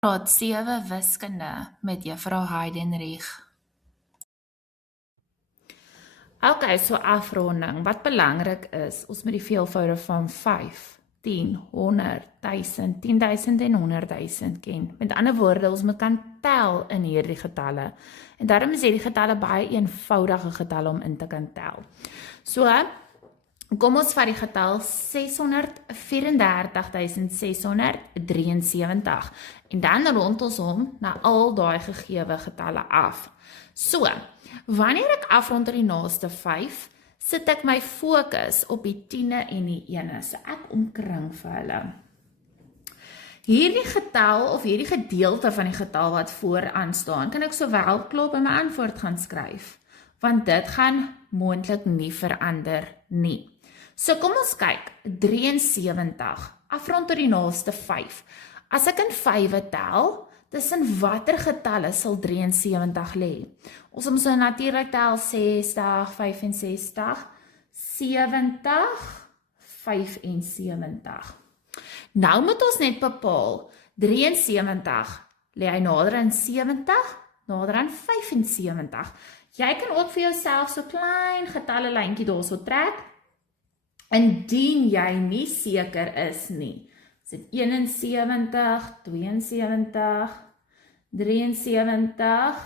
Graad 7 wiskunde met juffrou Heidenreich. Okay, so afronding. Wat belangrik is, ons moet die veelvoude van 5, 10, 100, 1000, 10.000 en 100.000 ken. Met ander woorde, ons moet kan tel in hierdie getalle. En daarom is hierdie getalle baie eenvoudige getalle om in te kan tel. So, kom ons vat die getal 634.673 en dan rond ons hom na al daai gegewe getalle af. So, wanneer ek afrond tot die naaste 5, sit ek my fokus op die 10e en die 1e. So ek omkring vir hulle. Hierdie getal of hierdie gedeelte van die getal wat vooraan staan, kan ek sowel klaar by my antwoord gaan skryf, want dit gaan moontlik nie verander nie. So kom ons kyk, 73, afrond tot die naaste 5. As ek in 5 tel, tussen watter getalle sal 73 lê? Ons moet so natuurlik tel 60, 65, 70, 75. Nou moet ons net bepaal, 73, lê hy nader aan 70, nader aan 75. Jy kan ook vir jouself so klein getalle lyntjie daarso trek, indien jy nie seker is nie. Is dit 71, 72, 73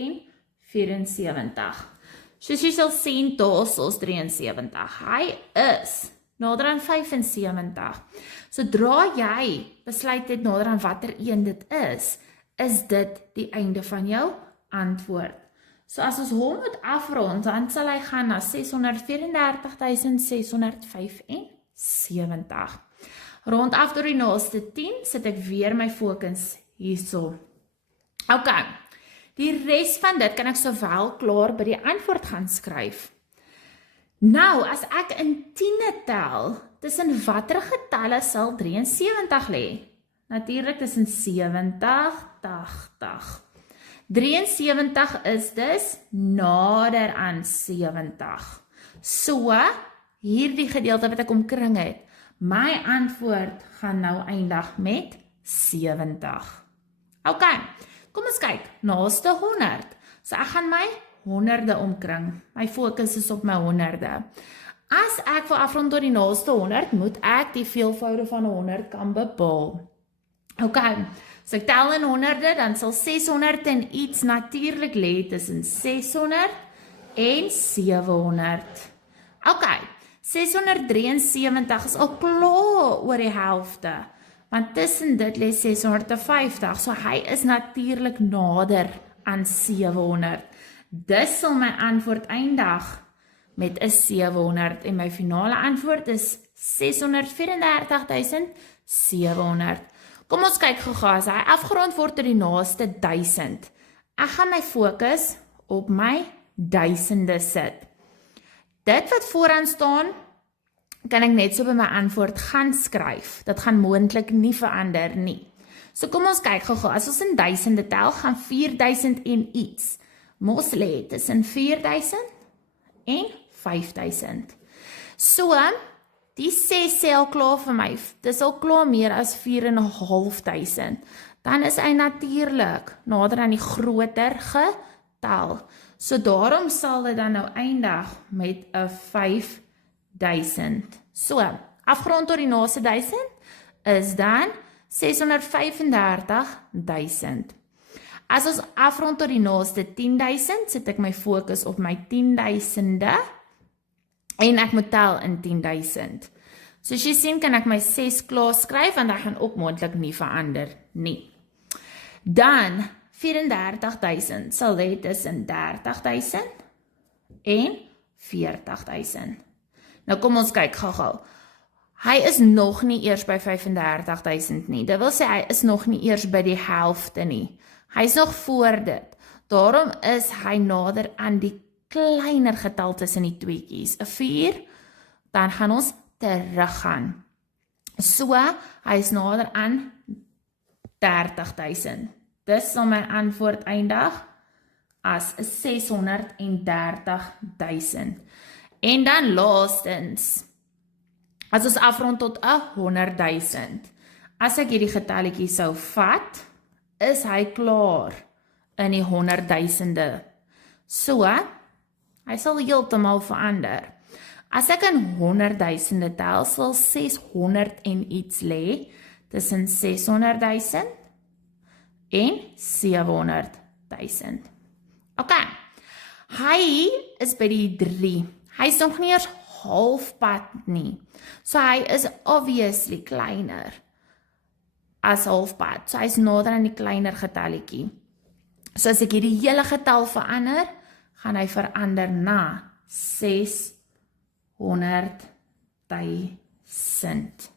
en 74. Soos jy sal sien, daar's 73. Hy is nader aan 75. Sodra jy besluit het nader aan watter een dit is dit die einde van jou antwoord. So as ons hom moet afrond, dan sal hy gaan na 634.675. Rond af door die naaste 10, sit ek weer my fokus hierso. Ok, die res van dit kan ek sowel klaar by die antwoord gaan skryf. Nou, as ek in 10e tel, tussen watter getalle sal 73 lê? Natuurlik tussen 70, 80. 73 is dus nader aan 70. So, hierdie gedeelte wat ek omkring het, my antwoord gaan nou eindig met 70. Ok, kom ons kyk, naaste 100. So ek gaan my honderde omkring. My fokus is op my honderde. As ek wil afrond tot die naaste 100, moet ek die veelvoude van 100 kan bepaal. Ok, so ek tel in honderde, dan sal 600 en iets natuurlik lê tussen 600 en 700. Ok, 673 is al klaar oor die helfte, want tussen dit lê 650, so hy is natuurlik nader aan 700. Dis sal my antwoord eindig met 'n 700 en my finale antwoord is 634.700. Kom ons kyk gou-gou, as hy afgerond word tot die naaste 1000. Ek gaan my fokus op my duisende sit. Dit wat vooraan staan, kan ek net so by my antwoord gaan skryf. Dit gaan moontlik nie verander nie. So kom ons kyk gou-gou, as ons in duisende tel, gaan 4000 en iets. Mos lê tussen 4000 en 5000. So, die 6 sê al klaar vir my, dis al klaar meer as 4.500. Dan is hy natuurlik nader aan die groter getal. So daarom sal dit dan nou eindig met 'n 5000. So, afgerond tot die naaste 1000 is dan 635.000. As ons afrond tot die naaste 10.000, sit ek my fokus op my 10.000e en ek moet tel in 10.000. Soos jy sien, kan ek my 6 klaar skryf, want dit gaan ook moontlik nie verander nie. Dan 34.000 sal lê tussen 30.000 en 40.000. Nou kom ons kyk gou-gou. Hy is nog nie eers by 35.000 nie. Dit wil sê hy is nog nie eers by die helfte nie. Hy is nog voor dit. Daarom is hy nader aan die kleiner getal tussen die tweeetjies. 'n 4, dan gaan ons teruggaan. So, hy is nader aan 30.000. Dis sal my antwoord eindig as 630.000. En dan laastens, as ons afrond tot 100.000. As ek hierdie getalletjie sou vat, is hy klaar in die 100.000e. So, hy sal heeltemal verander. As ek in 100.000e tel, sal 600 en iets lê tussen 600.000 en 700.000. Ok, hy is by die 3. Hy is nog nie eers halfpad nie. So hy is obviously kleiner as halfpad. So hy is nader aan die kleiner getalletjie. So as ek hierdie hele getal verander, gaan hy verander na 600.000.